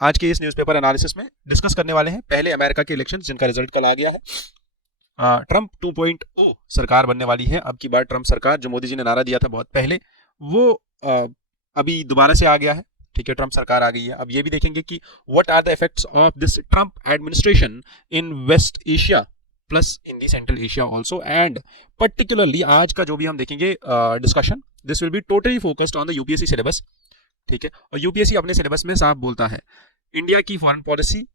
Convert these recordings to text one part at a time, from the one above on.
आज के इस न्यूज़पेपर एनालिसिस में डिस्कस करने वाले हैं पहले अमेरिका के इलेक्शंस जिनका रिजल्ट कल आ गया है। ट्रंप 2.0 सरकार बनने वाली है। अब की बार ट्रंप सरकार जो मोदी जी ने नारा दिया था बहुत पहले, वो अभी दोबारा से आ गया है। ठीक है, ट्रंप सरकार आ गई है। अब ये भी देखेंगे कि what are the effects of this Trump administration in West Asia plus in the Central Asia also, and particularly आज का जो भी हम देखेंगे discussion, this will be totally focused on the UPSC syllabus. ठीक है, और यूपीएससी अपने सिलेबस में साफ बोलता है इंडिया की फॉरेन पॉलिसी,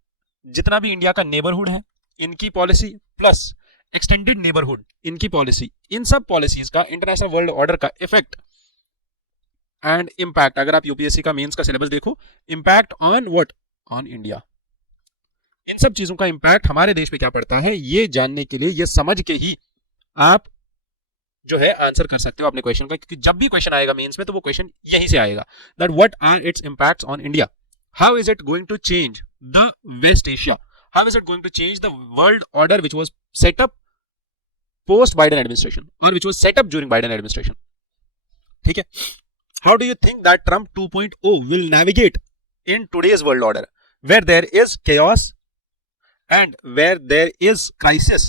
जितना भी इंडिया का नेबरहुड है इनकी पॉलिसी प्लस एक्सटेंडेड नेबरहुड इनकी पॉलिसी, इन सब पॉलिसीज का इंटरनेशनल वर्ल्ड ऑर्डर का इफेक्ट एंड इंपैक्ट, अगर आप यूपीएससी का मेंस का सिलेबस देखो, impact on what, on India, इन सब चीजों का इंपैक्ट हमारे देश पे क्या पड़ता है, ये जानने के लिए, ये समझ के ही आप जो है आंसर कर सकते हो अपने क्वेश्चन का, क्योंकि जब भी क्वेश्चन आएगा मेंस में तो वो क्वेश्चन यहीं से आएगा, that what are its impacts on India, how is it going to change the West Asia, how is it going to change the world order which was set up post Biden administration or which was set up during Biden administration. ठीक है, how do you think that Trump 2.0 will navigate in today's world order where there is chaos and where there is crisis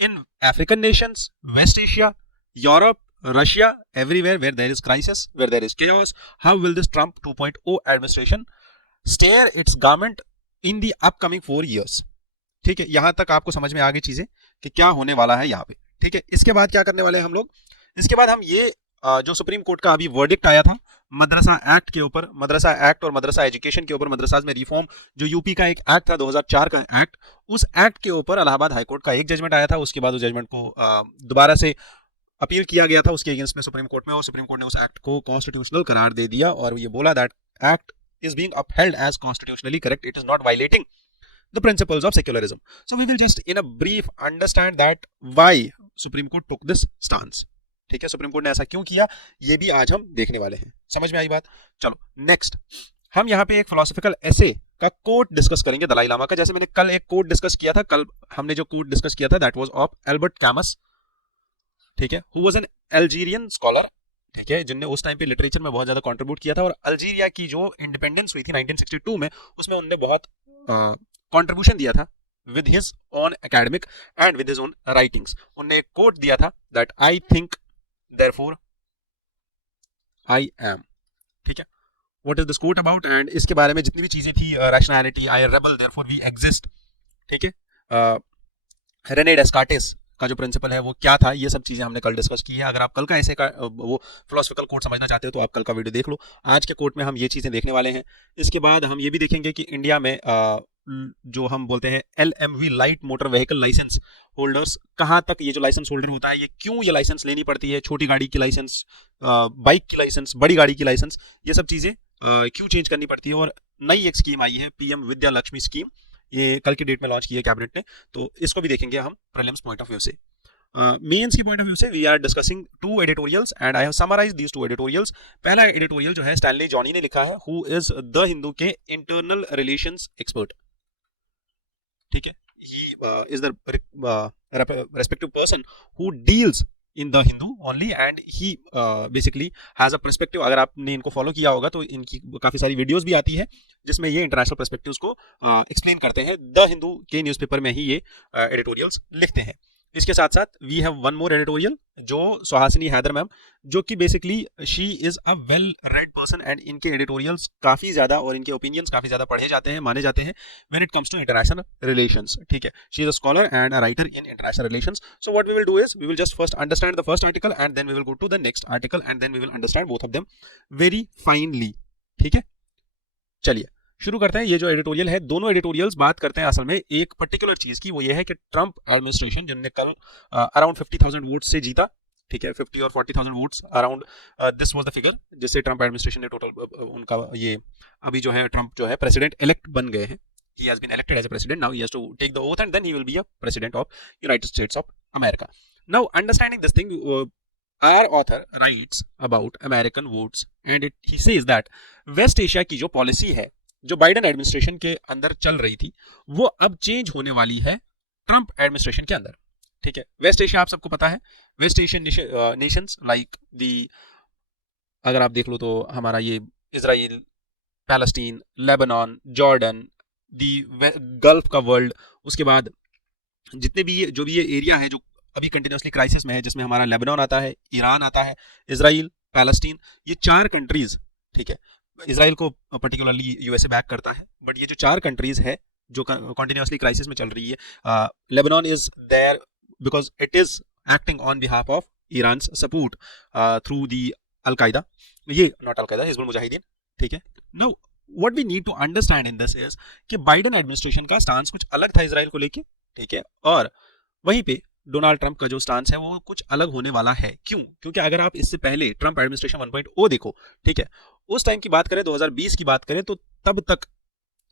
in African nations, West Asia, Europe, Russia, everywhere where there is crisis, where there is chaos? How will this Trump 2.0 administration steer its government in the upcoming 4 years? ठीक है, यहां तक आपको समझ में आ गई चीजें कि क्या होने वाला है यहाँ पे। ठीक है, इसके बाद क्या करने वाले हैं हम लोग, इसके बाद हम ये जो सुप्रीम कोर्ट का अभी वर्डिक्ट आया था मदरसा एक्ट के ऊपर, मदरसा एक्ट और मदरसा एजुकेशन के ऊपर, मदरसा में रिफॉर्म, जो यूपी का एक एक्ट था 2004 का एक्ट, उस एक्ट के ऊपर इलाहाबाद हाईकोर्ट का एक जजमेंट आया था। उसके बाद उस जजमेंट को दोबारा से अपील किया गया था उसके अगेंस्ट में सुप्रीम कोर्ट में, और सुप्रीम कोर्ट ने उस एक्ट को कॉन्स्टिट्यूशनल करार दे दिया और ये बोला that act is being upheld as constitutionally correct, it is not violating the principles of secularism. So we will just in a brief understand that why Supreme Court took this stance. ठीक है, supreme Court ने ऐसा क्यों किया, ये भी आज हम देखने वाले हैं। समझ में आई बात? चलो नेक्स्ट, हम यहाँ पे एक फिलोसॉफिकल एसे का कोट डिस्कस करेंगे दलाई लामा का। जैसे मैंने कल एक कोट डिस्कस किया था, कल हमने जो कोट डिस्कस किया था दैट वाज ऑफ एल्बर्ट कैमस, ठीक है, who was an Algerian scholar, ठीक है, जिनने उस टाइम पे लिटरेचर में बहुत ज्यादा कंट्रीब्यूट किया था, और अल्जीरिया की जो इंडिपेंडेंस हुई थी 1962 में, उसमें उन्होंने बहुत कंट्रीब्यूशन दिया था with his own academic and with his own writings. उन्होंने एक कोट दिया था that I think therefore I am. ठीक है, what is this quote about, and इसके बारे में जितनी भी चीजें थी, rationality, I rebel therefore we exist, ठीक है, रेने डेस्कार्टेस का जो प्रिंसिपल है वो क्या था, ये सब चीजें हमने कल डिस्कस की है। अगर आप कल का ऐसे का वो फिलोसफिकल कोट समझना चाहते हो तो आप कल का वीडियो देख लो। आज के कोट में हम ये चीजें देखने वाले हैं। इसके बाद हम ये भी देखेंगे कि इंडिया में जो हम बोलते हैं LMV light motor vehicle licence holders, कहाँ तक ये जो लाइसेंस होल्डर होता है, ये क्यों ये लाइसेंस लेनी पड़ती है, छोटी गाड़ी की लाइसेंस, बाइक की लाइसेंस, बड़ी गाड़ी की लाइसेंस, ये सब चीजें क्यों चेंज करनी पड़ती है। और नई एक स्कीम आई है PM विद्या लक्ष्मी स्कीम, ये कल की डेट में लॉन्च की है कैबिनेट ने, तो इसको भी देखेंगे हम प्रीलिम्स पॉइंट ऑफ व्यू से। मेंस की पॉइंट ऑफ व्यू से we are discussing 2 editorials and I have summarised these 2 editorials. पहला एडिटोरियल जो है स्टैनली जॉनी ने लिखा है, हु इज द हिंदू के इंटरनल रिलेशंस एक्सपर्ट। ठीक है, he is the respective person who deals in the Hindu only and he basically has a perspective। अगर आपने इनको फॉलो किया होगा तो इनकी काफी सारी वीडियोस भी आती है जिसमें ये इंटरनेशनल पर्सपेक्टिव्स को एक्सप्लेन करते हैं। द हिंदू के न्यूज़पेपर में ही ये एडिटोरियल्स लिखते हैं। इसके साथ साथ we have one more editorial जो सुहासिनी हैदर मैम, जो कि basically she is a well read person and इनके एडिटोरियल्स काफी ज्यादा और इनके ओपिनियंस काफी ज्यादा पढ़े जाते हैं, माने जाते हैं when it comes to international relations. ठीक है, she is a scholar and a writer in international relations. So what we will do is we will just first understand the first article and then we will go to the next article and then we will understand both of them very finally. ठीक है, चलिए शुरू करते हैं। ये जो editorial है, दोनों एडिटोरियल्स बात करते हैं असल में एक पर्टिकुलर चीज की, वो ये है कि ट्रंप एडमिनिस्ट्रेशन जिनने कल अराउंड 50,000 वोट्स से जीता, ठीक है, 50 और 40,000 votes around, this was the figure जिससे ट्रंप एडमिनिस्ट्रेशन ने टोटल उनका ये अभी जो है ट्रंप जो है प्रेसिडेंट इलेक्ट बन गए हैं। he has been elected as a president, now he has to take the oath and then he will be a president of United States of America. Now understanding this thing, our author writes about American votes and he says that West Asia की जो policy है Joe Biden administration के अंदर चल रही थी, वो अब चेंज होने वाली है ट्रंप एडमिनिस्ट्रेशन के अंदर। ठीक है, वेस्ट एशिया आप सबको पता है, West Asian nations like the, अगर आप देख लो तो हमारा ये Israel, Palestine, Lebanon, Jordan, the Gulf का वर्ल्ड, उसके बाद जितने भी ये जो भी ये एरिया है जो अभी कंटिन्यूसली क्राइसिस में है, जिसमें हमारा लेबनान आता है, ईरान आता है, इजराइल, पैलेस्टीन, ये 4 कंट्रीज, ठीक है, इसराइल को पर्टिकुलरली यूएसए बैक करता है, बट ये जो 4 कंट्रीज है जो कंटिन्यूसली क्राइसिस में चल रही है, Lebanon is there because it is acting on behalf of Iran support through the Al Qaeda, ये नॉट अलकायदा, हिजबुल मुजाहिदीन, ठीक है। No what we need to understand in this इज कि बाइडेन एडमिनिस्ट्रेशन का स्टांस कुछ अलग था इसराइल को लेके, ठीक है, और वहीं पे डोनाल्ड ट्रंप का जो स्टांस है वो कुछ अलग होने वाला है। क्यों? क्योंकि अगर आप इससे पहले ट्रंप एडमिनिस्ट्रेशन 1.0 देखो, ठीक है, उस टाइम की बात करें, 2020 की बात करें, तो तब तक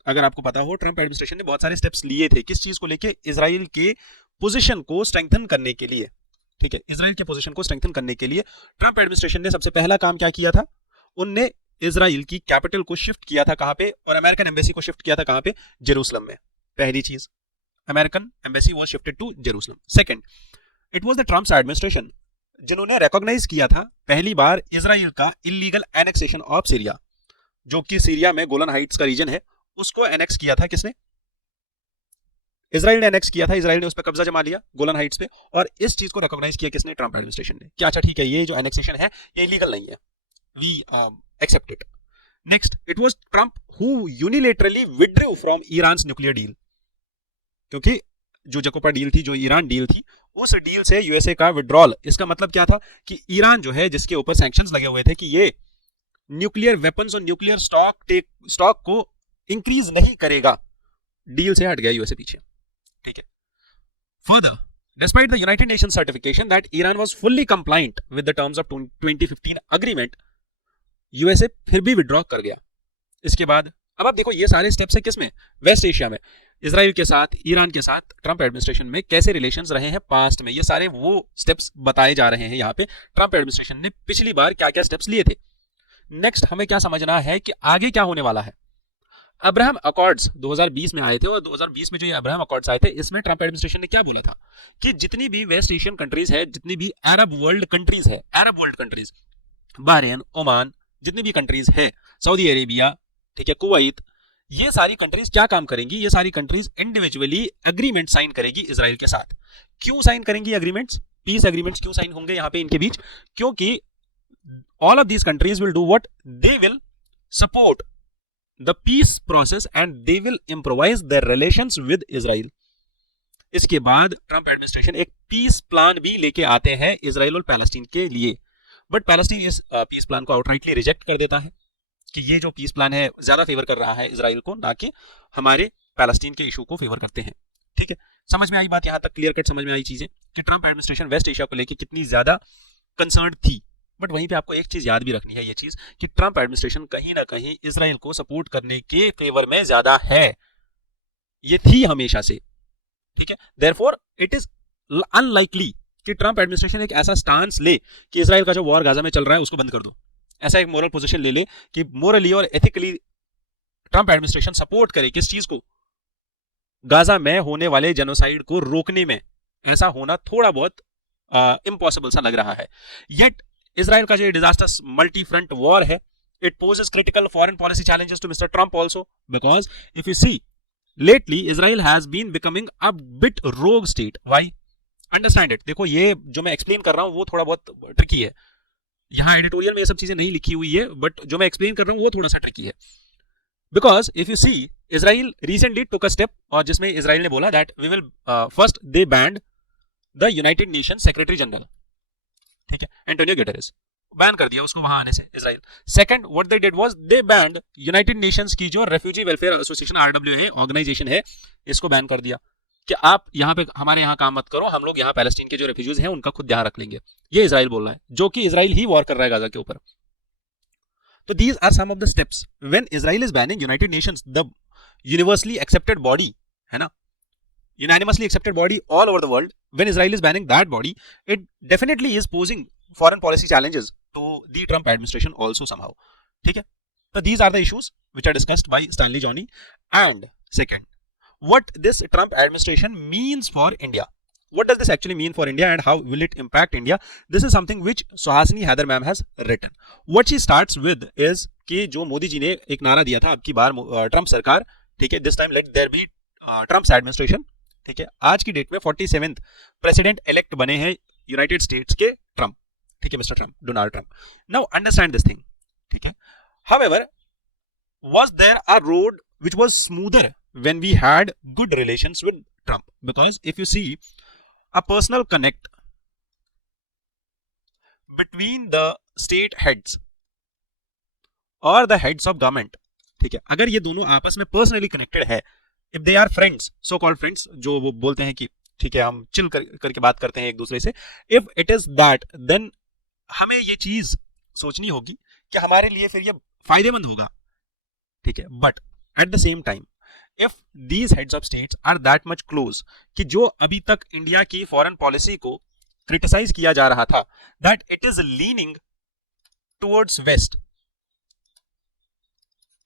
अगर आपको पता हो ट्रंप एडमिनिस्ट्रेशन ने बहुत सारे स्टेप्स लिए थे किस चीज को लेके, इसराइल के पोजीशन को स्ट्रेंथन करने के लिए, ठीक है, इसराइल के पोजीशन को स्ट्रेंथन करने के लिए ट्रंप एडमिनिस्ट्रेशन ने सबसे पहला काम क्या किया था, उनने इसराइल की कैपिटल को शिफ्ट किया था कहां पे, और अमेरिकन एम्बेसी को शिफ्ट किया था कहां पे, जेरूसलम में। पहली चीज, American embassy was shifted to Jerusalem. Second, it was the Trump's administration जिन्होंने रिकॉग्नाइज किया था पहली बार इसराइल का इलीगल एनेक्सेशन ऑफ सीरिया, जो कि सीरिया में गोलन हाइट्स का रीजन है, उसको एनेक्स किया था किसने, इसराइल ने एनेक्स किया था, इसराइल ने उस पर कब्जा जमा लिया गोलन हाइट्स पे, और इस चीज को रिकॉग्नाइज किया किसने, ट्रंप एडमिनिस्ट्रेशन ने, कि अच्छा ठीक है ये जो एनेक्सेशन है ये इलीगल नहीं है, we accept it. Next, it was Trump who unilaterally withdrew from Iran's nuclear deal, क्योंकि जो जकोपा डील थी, जो ईरान डील थी, उस डील से यूएसए का विड्रॉल, इसका मतलब क्या था कि ईरान जो है जिसके ऊपर सैंक्शंस लगे हुए थे कि ये न्यूक्लियर वेपन्स और न्यूक्लियर स्टॉक को इंक्रीज नहीं करेगा, डील से हट गया यूएसए पीछे, ठीक है। Further, despite the United nation certification that Iran was fully compliant with the terms of 2015 agreement, USA फिर भी विड्रॉ कर गया। इसके बाद अब आप देखो ये सारे स्टेप्स है किसमें, वेस्ट एशिया में, इसराइल के साथ, ईरान के साथ ट्रंप एडमिनिस्ट्रेशन में कैसे रिलेशंस रहे हैं पास्ट में, ये सारे वो स्टेप्स बताए जा रहे हैं यहाँ पे, ट्रंप एडमिनिस्ट्रेशन ने पिछली बार क्या क्या स्टेप्स लिए थे। नेक्स्ट हमें क्या समझना है कि आगे क्या होने वाला है। अब्राहम अकॉर्ड्स 2020 में आए थे, और 2020 में जो ये अब्राहम अकॉर्ड्स आए थे, इसमें ट्रंप एडमिनिस्ट्रेशन ने क्या बोला था कि जितनी भी वेस्ट एशियन कंट्रीज है, जितनी भी अरब वर्ल्ड कंट्रीज है, Arab world countries, Bahrain, Oman, जितनी भी कंट्रीज है, सऊदी अरेबिया, ठीक है, कुवैत, ये सारी कंट्रीज क्या काम करेंगी, ये सारी कंट्रीज इंडिविजुअली एग्रीमेंट साइन करेगी इसराइल के साथ। क्यों साइन करेंगी एग्रीमेंट्स, पीस एग्रीमेंट्स क्यों साइन होंगे यहाँ पे इनके बीच, क्योंकि all of these countries will do what, they will support the peace process and they will improvise their relations with Israel. इसके बाद ट्रंप एडमिनिस्ट्रेशन एक पीस प्लान भी लेके आते हैं इसराइल और पैलेस्टीन के लिए, बट पैलेस्टीन इस पीस प्लान को आउटराइटली रिजेक्ट कर देता है कि ये जो पीस प्लान है ज्यादा फेवर कर रहा है इसराइल को, ना कि हमारे पैलेस्टीन के इशू को फेवर करते हैं, ठीक है। समझ में आई बात, यहां तक क्लियर कट समझ में आई चीजें कि ट्रंप एडमिनिस्ट्रेशन वेस्ट एशिया को लेकर कितनी ज्यादा कंसर्न थी। बट वहीं पे आपको एक चीज याद भी रखनी है, ये चीज कि ट्रंप एडमिनिस्ट्रेशन कहीं ना कहीं इसराइल को सपोर्ट करने के फेवर में ज्यादा है, ये थी हमेशा से, ठीक है। देयरफॉर इट इज अनलाइकली कि ट्रंप एडमिनिस्ट्रेशन एक ऐसा स्टांस ले कि इसराइल का जो वॉर गाजा में चल रहा है उसको बंद कर दो, ऐसा एक मोरल पोजीशन ले ले कि मोरली और एथिकली ट्रंप एडमिनिस्ट्रेशन सपोर्ट करे किस चीज को, गाजा में होने वाले जेनोसाइड को रोकने में। ऐसा होना थोड़ा बहुत इम्पॉसिबल सा लग रहा है। येट इसराइल का जो डिजास्टर्स मल्टी फ्रंट वॉर है, it poses critical foreign policy challenges to mister Trump also, because if you see lately Israel has been becoming a bit rogue state. Why? Understand it. देखो ये जो मैं explain कर रहा हूं वो थोड़ा बहुत ट्रिकी है, यहाँ एडिटोरियल में ये सब चीजें नहीं लिखी हुई है, बट जो मैं एक्सप्लेन कर रहा हूं वो थोड़ा सा ट्रिकी है। Because if you see Israel recently took a step, और जिसमें इसराइल ने बोला that we will first they banned the United Nation secretary general, ठीक है, एंटोनियो गुटेरेस, बैन कर दिया उसको वहां आने से Israel. Second what they did was they banned United Nations की जो refugee welfare association RWA organisation है, इसको बैन कर दिया कि आप यहाँ पे हमारे यहाँ काम मत करो, हम लोग यहाँ पैलेस्टीन के जो रेफ्यूजीज हैं उनका खुद ध्यान रख लेंगे। ये इसराइल बोल रहा है, जो कि इसराइल ही वॉर कर रहा है गाजा के ऊपर। तो these are some of the steps when Israel is banning United Nations, the universally accepted body है ना, unanimously accepted body all over the world. When Israel is banning that body, it definitely is posing foreign policy challenges to the Trump administration also somehow. ठीक है? So these are the issues which are discussed by Stanley Johnny. And second, what this Trump administration means for India. What does this actually mean for India and how will it impact India? This is something which Suhasini Haider ma'am has written. What she starts with is कि जो मोदी जी ने एक नारा दिया था अब की बार Trump सरकार, ठीक है, this time let there be Trump's administration, ठीक है, आज की डेट में 47th प्रेसिडेंट इलेक्ट बने हैं यूनाइटेड स्टेट्स के ट्रम्प, ठीक है, mister Trump, Donald Trump. Now understand this thing, ठीक है. However, was there a road which was smoother when we had good relations with Trump? Because if you see a personal connect between the state heads or the heads of government, ठीक है, अगर ये दोनों आपस में personally connected है, if they are friends, so called friends, जो वो बोलते हैं कि ठीक है हम चिल करके बात करते हैं एक दूसरे से, if it is that, then हमें ये चीज सोचनी होगी कि हमारे लिए फिर ये फायदेमंद होगा, ठीक है. But at the same time if these heads of states are that much close कि जो अभी तक इंडिया की फॉरेन पॉलिसी को क्रिटिसाइज किया जा रहा था, that it is leaning towards west,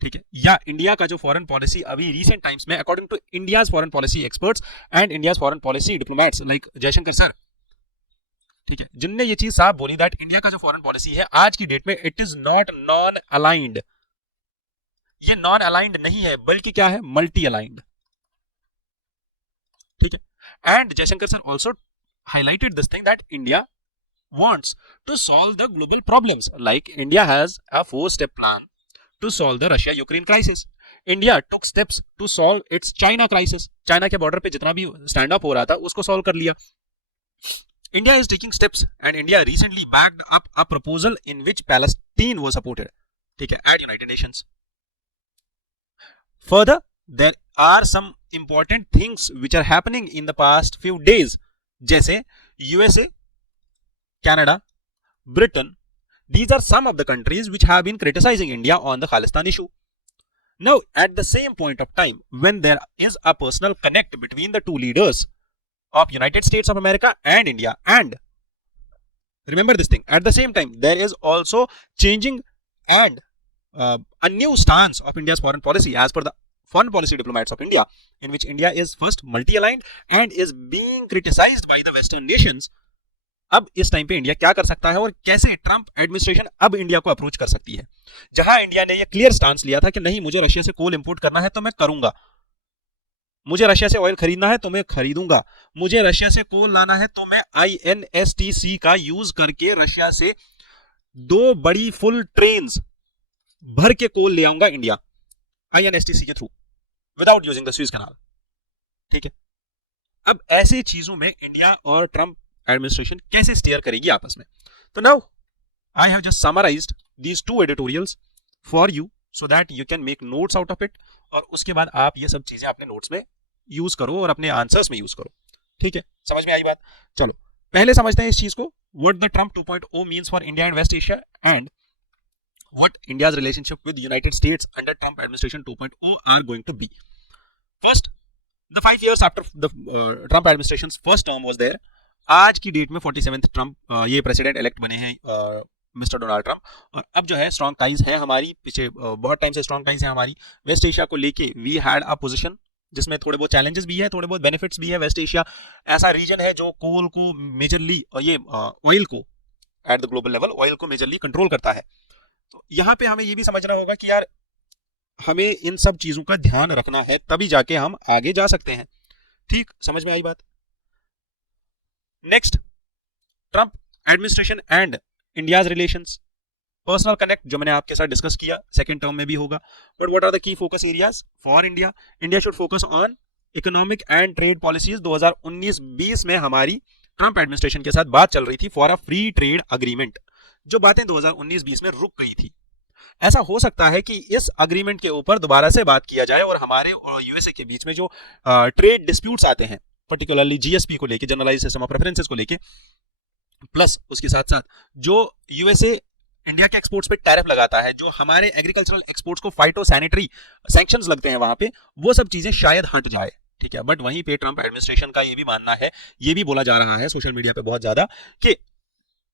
ठीक है, या इंडिया का जो फॉरेन पॉलिसी अभी रिसेंट टाइम्स में according to India's foreign policy experts and India's foreign policy diplomats like Jaishankar sir, ठीक है, जिनने ये चीज साफ बोली दैट इंडिया का जो फॉरेन पॉलिसी है आज की डेट में it is not non aligned. ये नॉन अलाइंड नहीं है बल्कि क्या है, मल्टी अलाइंड, ठीक है. And Jaishankar sir also highlighted this thing that India wants to solve the global problems, like India has a 4-step plan to solve the Russia-Ukraine crisis. India took steps to solve its China crisis. China के border पे जितना भी stand up हो रहा था उसको solve कर लिया. India is taking steps and India recently backed up a proposal in which Palestine was supported, ठीक है, at United Nations. Further, there are some important things which are happening in the past few days, जैसे USA, Canada, Britain. These are some of the countries which have been criticizing India on the Khalistan issue. Now, at the same point of time, when there is a personal connect between the two leaders of United States of America and India, and remember this thing, at the same time, there is also changing and a new stance of India's foreign policy as per the foreign policy diplomats of India, in which India is first multi-aligned and is being criticized by the Western nations. अब इस time पे India क्या कर सकता है और कैसे Trump administration अब इंडिया को अप्रोच कर सकती है, जहां इंडिया ने ये क्लियर स्टांस लिया था कि नहीं मुझे रशिया से कोल इंपोर्ट करना है तो मैं करूंगा, मुझे रशिया से ऑयल खरीदना है तो मैं खरीदूंगा, मुझे रशिया से कोल लाना है तो मैं INSTC का यूज करके रशिया से 2 बड़ी फुल ट्रेन्स भर के कोल ले आऊंगा इंडिया INSTC के through without using the Suez canal, ठीक है. अब ऐसे चीजों में इंडिया और ट्रम्प एडमिनिस्ट्रेशन कैसे स्टीयर करेगी आपस में. तो now I have just summarised these 2 editorials for you so that you can make notes out of it, और उसके बाद आप ये सब चीजें अपने नोट्स में यूज करो और अपने आंसर्स में यूज करो, ठीक है. समझ में आई बात? चलो पहले समझते हैं इस चीज को, what the Trump 2.0 means for India and West Asia and what India's relationship with United States under Trump administration 2.0 are going to be. First, the 5 years after the Trump administration's first term was there, आज की date में 47th Trump ये president elect बने हैं mister Donald Trump, और अब जो है स्ट्रॉन्ग टाइज है हमारी, पीछे बहुत टाइम से स्ट्रॉन्ग टाइज है हमारी वेस्ट एशिया को लेके. वी हैड अ पोजीशन जिसमें थोड़े बहुत चैलेंजेस भी है, थोड़े बहुत बेनिफिट्स भी है. वेस्ट एशिया ऐसा रीजन है जो कोल को मेजरली और ये ऑयल को at the global level oil को मेजरली कंट्रोल करता है. तो यहाँ पे हमें ये भी समझना होगा कि यार हमें इन सब चीजों का ध्यान रखना है, तभी जाके हम आगे जा सकते हैं. ठीक, समझ में आई बात? Next, Trump administration and India's relations, personal connect जो मैंने आपके साथ डिस्कस किया, सेकंड टर्म में भी होगा. But what are the key focus areas for India? India should focus on economic and trade policies. 2019-20 में हमारी ट्रम्प एडमिनिस्ट्रेशन के साथ बात चल रही थी for a free trade agreement, जो बातें 2019-20 में रुक गई थी. ऐसा हो सकता है कि इस अग्रीमेंट के ऊपर दोबारा से बात किया जाए और हमारे और यूएसए के बीच में जो ट्रेड डिस्प्यूट्स आते हैं, पर्टिकुलरली जीएसपी को लेके, जनरलाइज्ड सिस्टम ऑफ प्रेफरेंसेस को लेके, प्लस उसके साथ साथ जो यूएसए इंडिया के एक्सपोर्ट्स पे टैरिफ लगाता है, जो हमारे एग्रीकल्चरल एक्सपोर्ट्स को फाइटोसैनिटरी सैंक्शंस लगते हैं वहां पे, वो सब चीजें शायद हट जाए. ठीक है, बट वहीं पे ट्रम्प एडमिनिस्ट्रेशन का ये भी मानना है, ये भी बोला जा रहा है सोशल मीडिया पे बहुत ज्यादा, कि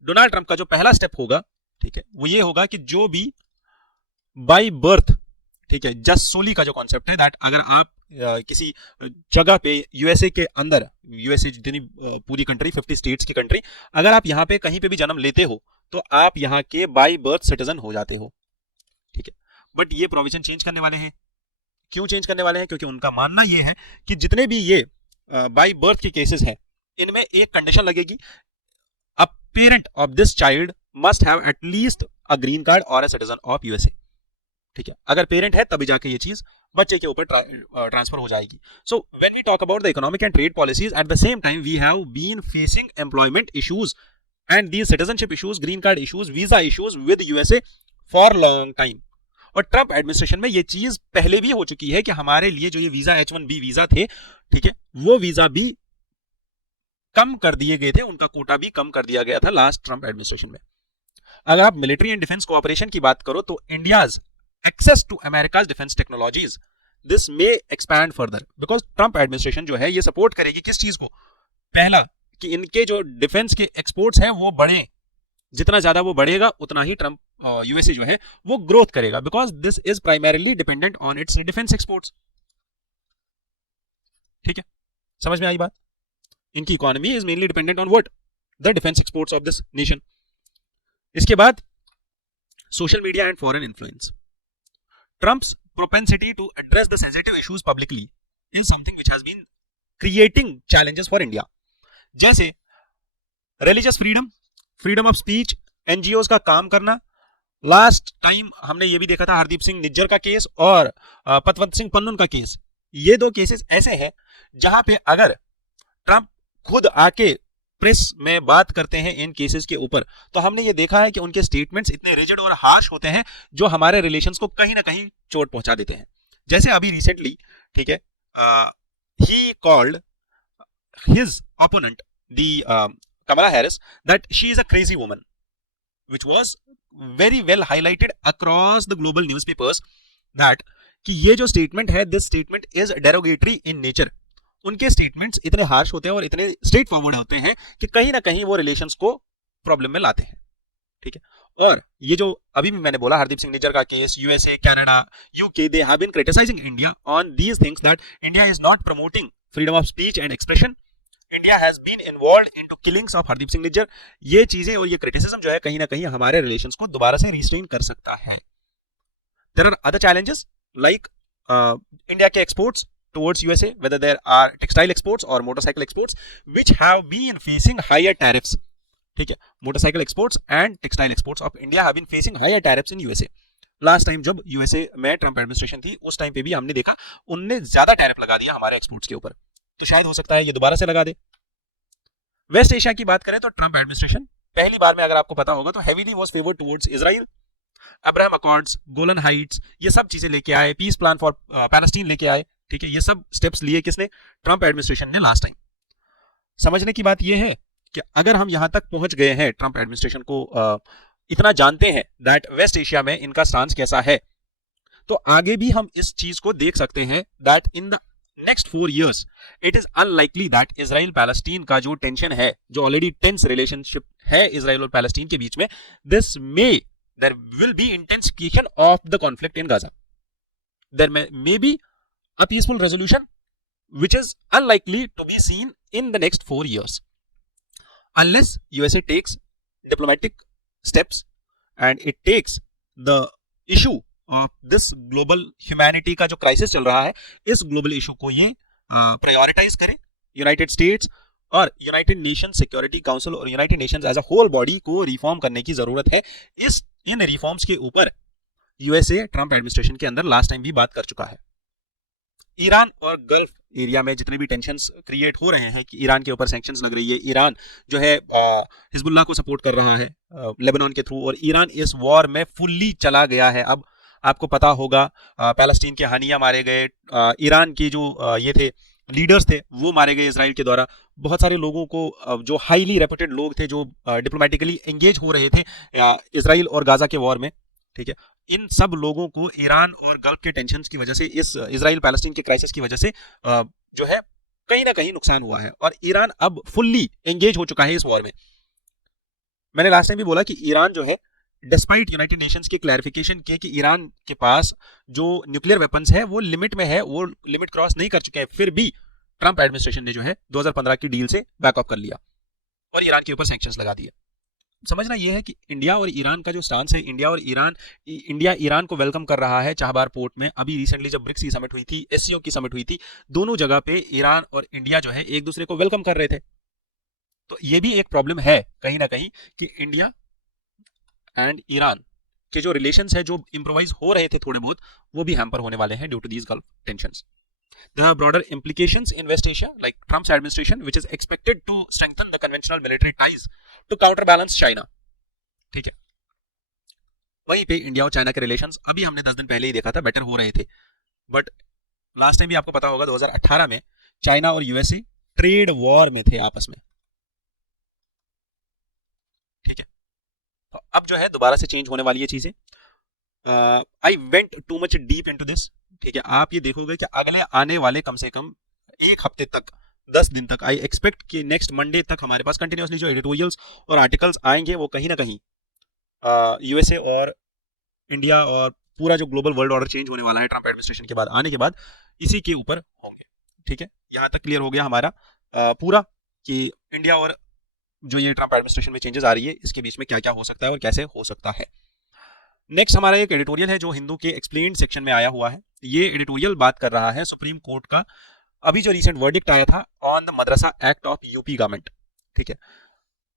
डोनाल्ड ट्रम्प का जो पहला स्टेप होगा, ठीक है, वो ये होगा कि जो भी बाय बर्थ, ठीक है, जस्ट सोली का जो कॉन्सेप्ट है, दैट अगर आप किसी जगह पे यूएसए के अंदर, यूएसए जितनी पूरी कंट्री 50 स्टेट्स की कंट्री, अगर आप यहाँ पे कहीं पे भी जन्म लेते हो तो आप यहाँ के बाय बर्थ सिटीजन हो जाते हो, ठीक है। बट ये प्रोविजन चेंज करने वाले हैं। क्यों चेंज करने वाले हैं? क्योंकि उनका मानना ये है कि जितने भी ये बाय बर्थ के केसेस हैं, इनमें एक कंडीशन लगेगी, a parent of this child must have at least a green card और अ सिटीजन ऑफ यूएसए, ठीक है। अगर पेरेंट है तभी जाके ये चीज बच्चे के ऊपर ट्रांसफर हो जाएगी। So when we talk about the economic and trade policies, at the same time we have been facing employment issues and these citizenship issues, green card issues, visa issues with USA for long time. और Trump administration में ये चीज पहले भी हो चुकी है कि हमारे लिए जो ये वीजा H1B वीजा थे, ठीक है, वो वीजा भी कम कर दिए गए थे, उनका कोटा भी कम कर दिया गया था लास्ट ट्रंप एडमिनिस्ट्रेशन में। अगर आप मिलिट्री एंड डिफेंस कोऑपरेशन की बात करो तो India's access to America's defence technologies, this may expand further, because Trump administration जो है ये सपोर्ट करेगी किस चीज को? पहला कि इनके जो डिफेंस के एक्सपोर्ट्स हैं वो बढ़े, जितना ज्यादा वो बढ़ेगा उतना ही ट्रंप यूएसए जो है वो ग्रोथ करेगा, because this is primarily dependent on it's defence exports, ठीक है। समझ में आई बात? इनकी economy is mainly dependent on what? The defence exports of this nation. इसके बाद social media and foreign influence. Trump's propensity to address the sensitive issues publicly is something which has been creating challenges for India. जैसे religious freedom, freedom of speech, NGOs का काम करना। Last time हमने ये भी देखा था हरदीप सिंह निज्जर का केस और पतवंत सिंह पन्नून का केस। ये दो केसेस ऐसे हैं जहां पे अगर ट्रंप खुद आके प्रेस में बात करते हैं इन केसेस के ऊपर, तो हमने ये देखा है कि उनके स्टेटमेंट्स इतने रिजिड और हार्श होते हैं जो हमारे रिलेशंस को कहीं ना कहीं चोट पहुंचा देते हैं। जैसे अभी रिसेंटली, ठीक है, he called his opponent the Kamala Harris that she is a crazy woman, which was very well highlighted across the global newspapers, that कि ये जो स्टेटमेंट है, this statement is derogatory in nature. उनके statements इतने harsh होते हैं और इतने स्ट्रेट फॉरवर्ड होते हैं कि कहीं ना कहीं वो रिलेशंस को प्रॉब्लम में लाते हैं, ठीक है। और ये जो अभी भी मैंने बोला हरदीप सिंह निज्जर का case, USA, Canada, UK, they have been criticising India on these things that India is not promoting freedom of speech and expression, India has been involved into killings of Hardeep Singh Nijjar. ये चीजें और ये क्रिटिसिज्म जो है कहीं ना कहीं हमारे रिलेशंस को दोबारा से रिस्ट्रेन कर सकता है। There are other challenges like India के exports towards USA, whether there are textile exports or motorcycle exports, which have been facing higher tariffs, ठीक है। motorcycle exports and textile exports of India have been facing higher tariffs in USA. Last time जब USA में Trump administration थी उस time पे भी हमने देखा उनने ज्यादा टैरिफ लगा दिया हमारे एक्सपोर्ट्स के ऊपर, तो शायद हो सकता है ये दोबारा से लगा दे। वेस्ट एशिया की बात करें तो ट्रंप एडमिनिस्ट्रेशन पहली बार में, अगर आपको पता होगा तो heavily was favoured towards Israel, Abraham accords, Golan Heights, ये सब चीजें लेके आए, पीस प्लान फॉर पैलेस्टीन लेके आए, ठीक है। ये सब स्टेप्स लिए किसने? ट्रंप एडमिनिस्ट्रेशन ने लास्ट टाइम। समझने की बात ये है कि अगर हम यहां तक पहुंच गए हैं, ट्रंप एडमिनिस्ट्रेशन को इतना जानते हैं दैट वेस्ट एशिया में इनका स्टांस कैसा है, तो आगे भी हम इस चीज को देख सकते हैं that in the next 4 years it is unlikely that Israel Palestine का जो टेंशन है, जो ऑलरेडी टेंस रिलेशनशिप है इजराइल और पैलेस्टीन के बीच में, there will be intensification of the conflict in Gaza. There may be a peaceful resolution which is unlikely to be seen in the next 4 years unless USA takes diplomatic steps and it takes the issue of this global humanity का जो crisis चल रहा है, इस global issue को ये prioritise करे। United States और यूनाइटेड नेशन सिक्योरिटी काउंसिल और United Nations as a whole body को रिफॉर्म करने की जरूरत है। इन रिफॉर्म्स के ऊपर यूएसए ट्रंप एडमिनिस्ट्रेशन के अंदर लास्ट टाइम भी बात कर चुका है। ईरान और गल्फ एरिया में जितने भी टेंशन्स क्रिएट हो रहे हैं कि ईरान के ऊपर सैंक्शंस लग रही है, ईरान जो है हिजबुल्लाह को सपोर्ट कर रहा है लेबनान के थ्रू, और ईरान इस वॉर में फुल्ली चला गया है। अब आपको पता होगा पैलेस्टीन के हानिया मारे गए, ईरान की जो ये थे लीडर्स थे वो मारे गए इसराइल के द्वारा। बहुत सारे लोगों को जो हाईली रेपुटेड लोग थे जो डिप्लोमेटिकली एंगेज हो रहे थे इसराइल और गाजा के वॉर में, ठीक है, इन सब लोगों को ईरान और गल्फ के टेंशन्स की वजह से, इस इजराइल पैलेस्टीन के क्राइसिस की वजह से जो है कहीं ना कहीं नुकसान हुआ है और ईरान अब फुल्ली एंगेज हो चुका है इस वॉर में। मैंने लास्ट टाइम भी बोला कि ईरान जो है डिस्पाइट यूनाइटेड नेशंस के क्लैरिफिकेशन के कि ईरान के पास जो न्यूक्लियर वेपन्स है वो लिमिट में है, वो लिमिट क्रॉस नहीं कर चुके हैं, फिर भी ट्रंप एडमिनिस्ट्रेशन ने जो है 2015 की डील से बैकअप कर लिया और ईरान के ऊपर सैंक्शंस लगा दिए। समझना यह है कि इंडिया और ईरान का जो स्टांस है, इंडिया ईरान को वेलकम कर रहा है चाहबार पोर्ट में। अभी रिसेंटली जब ब्रिक्स की समिट हुई थी, एससीओ की समिट हुई थी, दोनों जगह पे ईरान और इंडिया जो है एक दूसरे को वेलकम कर रहे थे। तो ये भी एक प्रॉब्लम है कहीं ना कहीं कि इंडिया एंड ईरान के जो रिलेशंस है, जो इंप्रोवाइज हो रहे थे थोड़े बहुत, वो भी हैम्पर होने वाले हैं due to these Gulf tensions. There are broader implications in West Asia, like Trump's administration, which is expected to strengthen the conventional military ties to counterbalance China. ठीक है, वहीं पे इंडिया और चाइना के रिलेशंस अभी हमने 10 दिन पहले ही देखा था बेटर हो रहे थे, बट लास्ट टाइम भी आपको पता होगा 2018 में चाइना और यूएसए ट्रेड वॉर में थे आपस में। ठीक है, तो अब जो है दोबारा से चेंज होने वाली है चीजें। I went too much deep into this. ठीक है, आप ये देखोगे कि अगले आने वाले कम से कम एक हफ्ते तक, 10 दिन तक, आई एक्सपेक्ट कि नेक्स्ट मंडे तक हमारे पास कंटिन्यूसली जो एडिटोरियल्स और आर्टिकल्स आएंगे वो कहीं ना कहीं यूएसए और इंडिया और पूरा जो ग्लोबल वर्ल्ड ऑर्डर चेंज होने वाला है ट्रंप एडमिनिस्ट्रेशन के बाद, आने के बाद, इसी के ऊपर होंगे। ठीक है, यहां तक क्लियर हो गया हमारा पूरा कि इंडिया और जो ये ट्रंप एडमिनिस्ट्रेशन में चेंजेस आ रही है इसके बीच में क्या क्या हो सकता है और कैसे हो सकता है। नेक्स्ट हमारा एक एडिटोरियल है जो हिंदू के एक्सप्लेन्ड सेक्शन में आया हुआ है। ये एडिटोरियल बात कर रहा है सुप्रीम कोर्ट का अभी जो रिसेंट वर्डिक्ट आया था on the Madrasa act of UP government. ठीक है,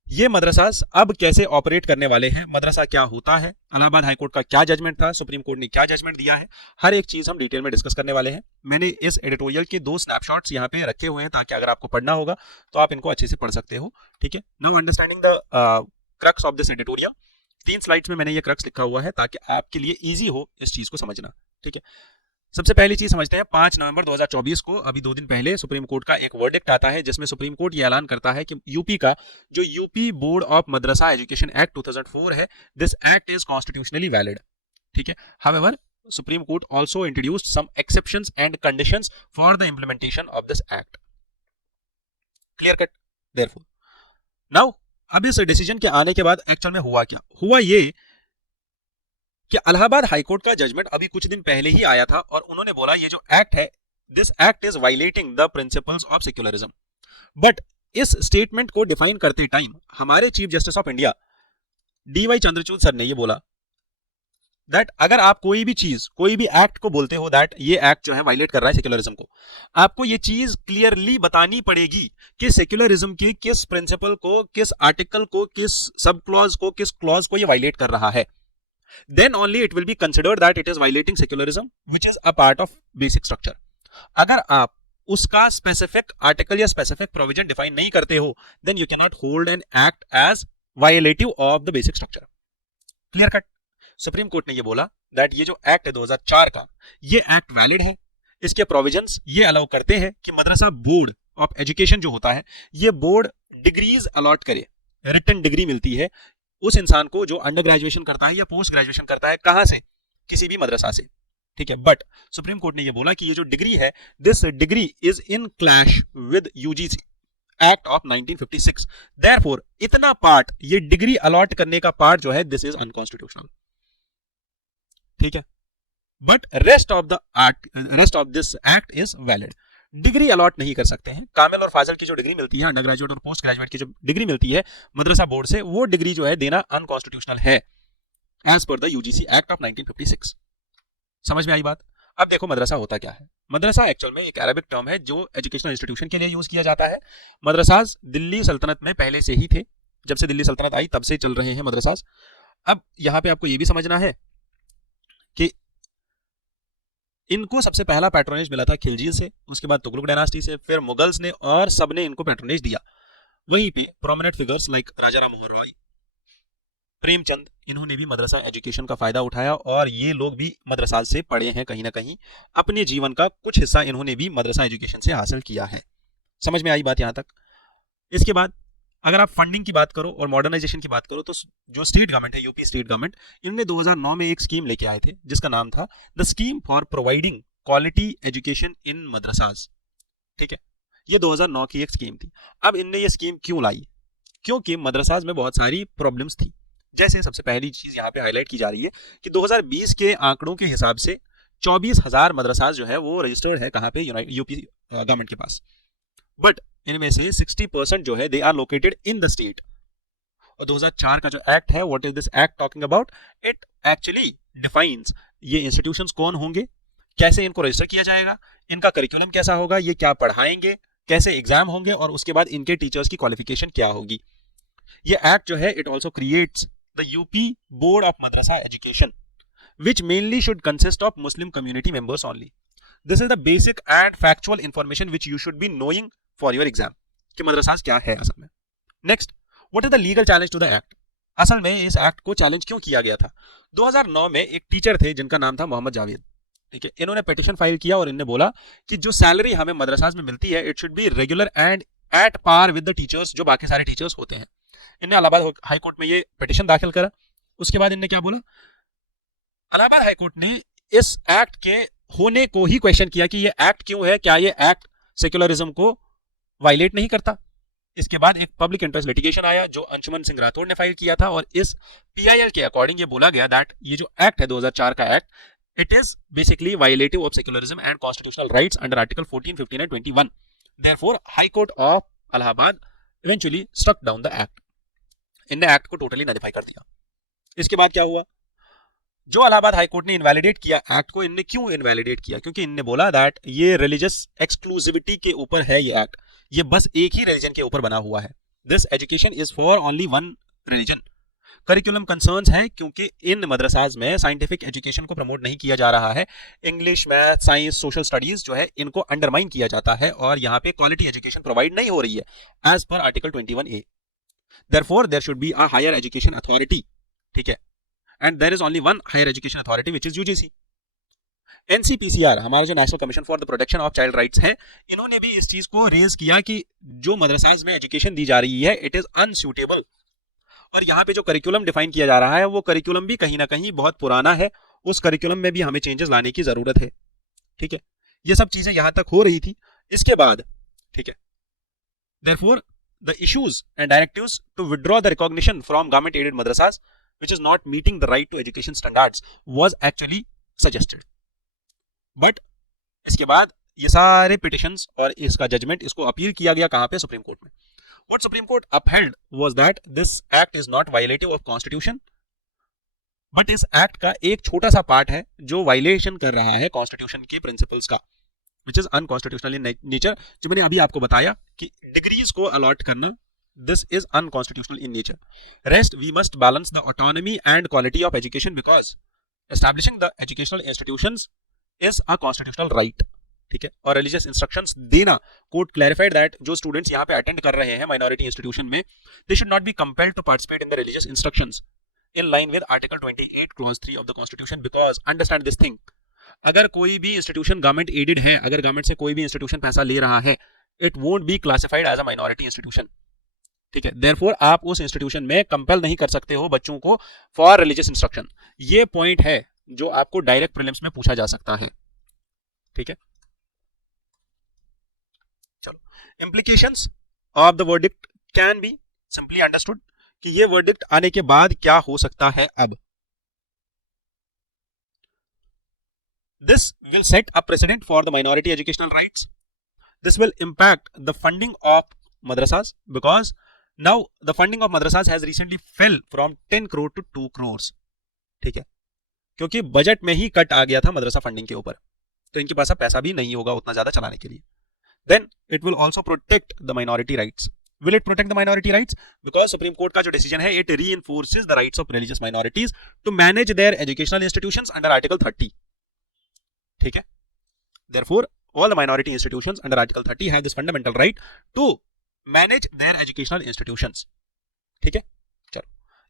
ये मदरसास अब कैसे ऑपरेट करने वाले हैं, मदरसा क्या होता है, इलाहाबाद हाईकोर्ट का क्या जजमेंट था, सुप्रीम कोर्ट ने क्या जजमेंट दिया है, हर एक चीज हम डिटेल में डिस्कस करने वाले हैं। मैंने इस एडिटोरियल के 2 स्नैपशॉट्स यहाँ पे रखे हुए हैं ताकि अगर आपको पढ़ना होगा तो आप इनको अच्छे से पढ़ सकते हो। ठीक है, now understanding the crux of this editorial. 3 slides में मैंने ये क्रक्स लिखा हुआ है ताकि आपके लिए ईजी हो इस चीज को समझना। ठीक है, सबसे पहली चीज समझते हैं, 5 नवंबर 2024 को अभी 2 दिन पहले सुप्रीम कोर्ट का एक वर्डिक्ट आता है जिसमें सुप्रीम कोर्ट ये ऐलान करता है कि यूपी का जो UP Board of Madrasa Education Act 2004 है, this act is constitutionally valid. ठीक है, however Supreme Court also introduced some exceptions and conditions for the implementation of this act. Clear cut. Therefore now अब इस डिसीजन के आने के बाद एक्चुअल में हुआ क्या, हुआ ये कि इलाहाबाद हाईकोर्ट का जजमेंट अभी कुछ दिन पहले ही आया था और उन्होंने बोला ये जो एक्ट है, this act is violating the principles of secularism. But इस स्टेटमेंट को डिफाइन करते टाइम हमारे Chief Justice of India DY Chandrachud sir ने ये बोला दैट अगर आप कोई भी चीज, कोई भी एक्ट को बोलते हो दैट ये एक्ट जो है वायलेट कर रहा है सेक्युलरिज्म को, आपको ये चीज क्लियरली बतानी पड़ेगी कि सेक्युलरिज्म के किस प्रिंसिपल को, किस आर्टिकल को, किस सब क्लॉज को, किस क्लॉज को ये वायलेट कर रहा है। Then only it will be considered that it is violating secularism, which is a part of basic structure. अगर आप उसका स्पेसिफिक आर्टिकल या स्पेसिफिक प्रोविजन डिफाइन नहीं करते हो, then you cannot hold an act as violative of the basic structure. Clear cut? Supreme Court ने ये बोला दैट ये जो एक्ट है 2004 का, ये एक्ट वैलिड है। इसके प्रोविजंस ये अलाउ करते हैं कि मदरसा बोर्ड ऑफ एजुकेशन जो होता है, ये बोर्ड डिग्रीज अलॉट करे, रिटन डिग्री मिलती है उस इंसान को जो अंडर ग्रेजुएशन करता है या पोस्ट ग्रेजुएशन करता है, कहां से, किसी भी मदरसा से। ठीक है, बट सुप्रीम कोर्ट ने ये बोला कि ये जो डिग्री है, this degree is in clash with UGC act of 1956। Therefore इतना पार्ट, ये डिग्री अलॉट करने का पार्ट जो है, दिस इज अनकॉन्स्टिट्यूशनल। ठीक है, but rest of this act is valid. Degree allot नहीं कर सकते हैं। कामिल और फाजिल की जो डिग्री मिलती है, अंडर ग्रेजुएट और पोस्ट ग्रेजुएट की जो डिग्री मिलती है मदरसा बोर्ड से, वो डिग्री जो है देना अनकॉन्स्टिट्यूशनल है एज पर द यूजीसी एक्ट ऑफ 1956। समझ में आई बात। अब देखो मदरसा होता क्या है। मदरसा एक्चुअल में एक अरबिक टर्म है जो एजुकेशनल इंस्टीट्यूशन के लिए यूज किया जाता है। मदरसाज दिल्ली सल्तनत में पहले से ही थे, जब से दिल्ली सल्तनत आई तब से चल रहे हैं मदरसाज। अब यहां पे आपको ये भी समझना है कि इनको सबसे पहला पैट्रोनेज मिला था खिलजी से, उसके बाद तुगलक डायनास्टी से, फिर मुगल्स ने, और सबने इनको पैट्रोनेज दिया। वहीं पे प्रोमिनेंट फिगर्स लाइक राजा राम मोहन रॉय, प्रेमचंद, इन्होंने भी मदरसा एजुकेशन का फायदा उठाया और ये लोग भी मदरसा से पढ़े हैं, कहीं ना कहीं अपने जीवन का कुछ हिस्सा इन्होंने भी मदरसा एजुकेशन से हासिल किया है। समझ में आई बात यहां तक। इसके बाद अगर आप फंडिंग की बात करो और मॉडर्नाइजेशन की बात करो तो जो स्टेट गवर्नमेंट है, यूपी स्टेट गवर्नमेंट, इन्होंने 2009 में एक स्कीम लेके आए थे जिसका नाम था the scheme for providing quality education in madrasas. ठीक है, ये 2009 की एक स्कीम थी। अब इनने ये स्कीम क्यों लाई? क्योंकि मदरसाज में बहुत सारी प्रॉब्लम्स थी। जैसे सबसे पहली चीज यहाँ पे हाईलाइट की जा रही है कि 2020 के आंकड़ों के हिसाब से 24,000 मदरसाज जो है वो रजिस्टर्ड है कहाँ पे, यूपी गवर्नमेंट के पास। बट इनमें से 60% जो है they are located in the state. और 2004 का जो एक्ट है, what is this act talking about, it actually defines ये इंस्टीट्यूशंस कौन होंगे, कैसे इनको रजिस्टर किया जाएगा, इनका करिकुलम कैसा होगा, ये क्या पढ़ाएंगे, कैसे एग्जाम होंगे, और उसके बाद इनके टीचर्स की क्वालिफिकेशन क्या होगी। ये एक्ट जो है it also creates the UP Board of Madrasa education which mainly should consist of Muslim community members only. This is the basic and factual information which you should be knowing for your exam कि मदरसास क्या है असल में। Next, what is the legal challenge to the act? असल में इस act को challenge क्यों किया गया था? 2009 में एक टीचर थे जिनका नाम था मोहम्मद जावेद, ठीक है। इन्होंने पिटीशन फाइल किया और इन्होंने बोला कि जो सैलरी हमें मदरसास में मिलती है it should be regular and at par with the teachers जो बाकी सारे टीचर्स होते हैं। इन्हें इलाहाबाद हाई कोर्ट में ये पिटीशन दाखिल करा। उसके बाद इन्हें क्या बोला, इलाहाबाद हाई कोर्ट ने इस एक्ट के होने को ही क्वेश्चन किया कि ये एक्ट क्यों है, क्या ये एक्ट सेक्युलरिज्म को वायलेट नहीं करता। इसके बाद एक पब्लिक इंटरेस्ट लिटिगेशन आया जो अंशुमन सिंह राठौड़ ने फाइल किया था, और इस पीआईएल के अकॉर्डिंग ये बोला गया दैट ये जो एक्ट है 2004 का act, it is basically violative of secularism and constitutional rights under article 14, 15 and 21। Therefore High Court of Allahabad eventually struck down the act. इनने एक्ट को टोटली नलिफाई कर दिया। इसके बाद क्या हुआ, जो इलाहाबाद हाई कोर्ट ने इनवैलिडेट किया एक्ट को, इनने क्यों इनवैलिडेट किया, क्योंकि इनने बोला दैट ये रिलीजियस एक्सक्लूसिविटी के ऊपर है ये एक्ट, ये बस एक ही रिलीजन के ऊपर बना हुआ है। This education is for only one religion. Curriculum concerns है क्योंकि इन मदरसाज में साइंटिफिक एजुकेशन को प्रमोट नहीं किया जा रहा है, English, math, science, social studies जो है इनको अंडरमाइन किया जाता है, और यहाँ पे क्वालिटी एजुकेशन प्रोवाइड नहीं हो रही है एज पर article 21A। Therefore there should be a higher education authority, ठीक है, and there is only one higher education authority which is UGC। NCPCR हमारा जो national commission for the protection of child rights है, इन्होंने भी इस चीज को रेज किया कि जो मदरसाज में एजुकेशन दी जा रही है इट इज अनसूटेबल, और यहाँ पे जो करिकुलम डिफाइन किया जा रहा है वो करिकुलम भी कहीं ना कहीं बहुत पुराना है, उस करिकुलम में भी हमें चेंजेस लाने की जरूरत है, ठीक है। ये सब चीजें यहां तक हो रही थी। इसके बाद, ठीक है, therefore the issues and directives to withdraw the recognition from government aided madrasas which is not meeting the right to education standards was actually suggested। But इसके बाद ये सारे पिटिशंस और इसका जजमेंट इसको अपील किया गया कहां पे, सुप्रीम कोर्ट में। What Supreme Court upheld was that this act is not violative of constitution, but इस एक्ट का एक छोटा सा पार्ट है जो वायलेशन कर रहा है कॉन्स्टिट्यूशन के प्रिंसिपल्स का, which is unconstitutional in nature। जो मैंने अभी आपको बताया कि डिग्रीज को अलॉट करना, this is unconstitutional in nature। Rest, we must balance the autonomy and quality of education because establishing the educational institutions is a constitutional right, ठीक है। और रिलीजियस इंस्ट्रक्शंस देना, कोर्ट क्लैरिफाइड दैट जो students यहाँ पे attend कर रहे हैं माइनॉरिटी इंस्टीट्यूशन में, they should not be compelled to participate in the religious instructions in line with article 28 clause 3 of the constitution. Because understand this thing, अगर कोई भी इंस्टीट्यूशन गवर्नमेंट एडेड है, अगर गवर्नमेंट से कोई भी इंस्टीट्यूशन पैसा ले रहा है, it won't be classified as a minority institution, ठीक है। देयरफॉर आप उस इंस्टीट्यूशन में कंपेल नहीं कर सकते हो बच्चों को फॉर रिलीजियस इंस्ट्रक्शन। ये पॉइंट है जो आपको डायरेक्ट प्रीलिम्स में पूछा जा सकता है, ठीक है। चलो, implications of the verdict can be simply understood कि ये वर्डिक्ट आने के बाद क्या हो सकता है। अब this will set a president for the minority educational rights. This will impact the funding of madrasas because now the funding of madrasas has recently fell from 10 crore to 2 crores, ठीक है, क्योंकि बजट में ही cut आ गया था मदरसा funding के ऊपर, तो इनके पास अब पैसा भी नहीं होगा उतना ज्यादा चलाने के लिए। Then it will also protect the minority rights। Will it protect the minority rights? Because Supreme Court का जो decision है it reinforces the rights of religious minorities to manage their educational institutions under Article 30, ठीक है। Therefore all the minority institutions under Article 30 have this fundamental right to manage there educational institutions, ठीक है। चलो,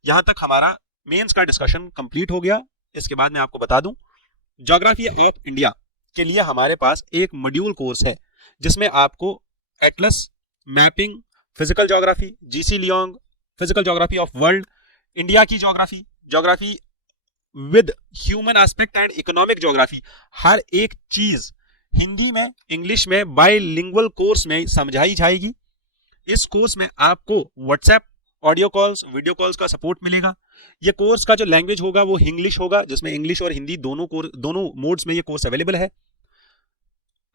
यहां तक हमारा mains का discussion complete हो गया। इसके बाद मैं आपको बता दूं, ज्योग्राफी ऑफ इंडिया के लिए हमारे पास एक मॉड्यूल कोर्स है जिसमें आपको atlas, mapping, physical geography, G C Leong, physical geography of world, India की geography, geography with human aspect and economic geography, हर एक चीज हिंदी में, इंग्लिश में, बाइलिंगुअल कोर्स में समझाई जाएगी। इस कोर्स में आपको WhatsApp, audio calls, video calls का सपोर्ट मिलेगा। ये कोर्स का जो लैंग्वेज होगा वो इंग्लिश होगा, जिसमें इंग्लिश और हिंदी दोनों मोड्स में ये कोर्स अवेलेबल है।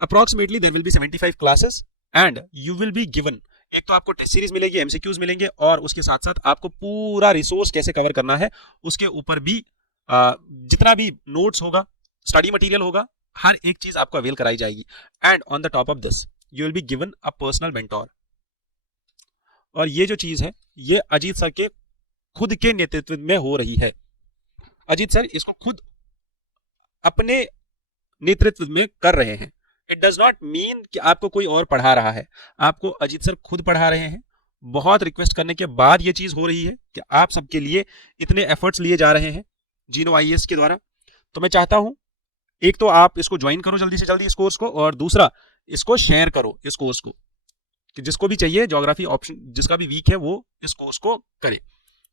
Approximately there will be 75 classes and you will be given, एक तो आपको टेस्ट सीरीज मिलेगी, एमसीक्यूज मिलेंगे, और उसके साथ साथ आपको पूरा रिसोर्स कैसे कवर करना है उसके ऊपर भी जितना भी नोट्स होगा, स्टडी मटेरियल होगा, हर एक चीज आपको अवेल कराई जाएगी। And on the top of this you will be given a personal mentor. और ये जो चीज है ये अजीत सर के खुद के नेतृत्व में हो रही है। अजीत सर इसको खुद अपने नेतृत्व में कर रहे हैं। इट डज नॉट मीन कि आपको कोई और पढ़ा रहा है, आपको अजीत सर खुद पढ़ा रहे हैं। बहुत रिक्वेस्ट करने के बाद ये चीज हो रही है कि आप सबके लिए इतने एफर्ट्स लिए जा रहे हैं जीनो आईएएस के द्वारा। तो मैं चाहता हूं एक तो आप इसको ज्वाइन करो जल्दी से जल्दी इस कोर्स को, और दूसरा इसको शेयर करो इस कोर्स को, कि जिसको भी चाहिए ज्योग्राफी ऑप्शन जिसका भी वीक है वो इस कोर्स को करे।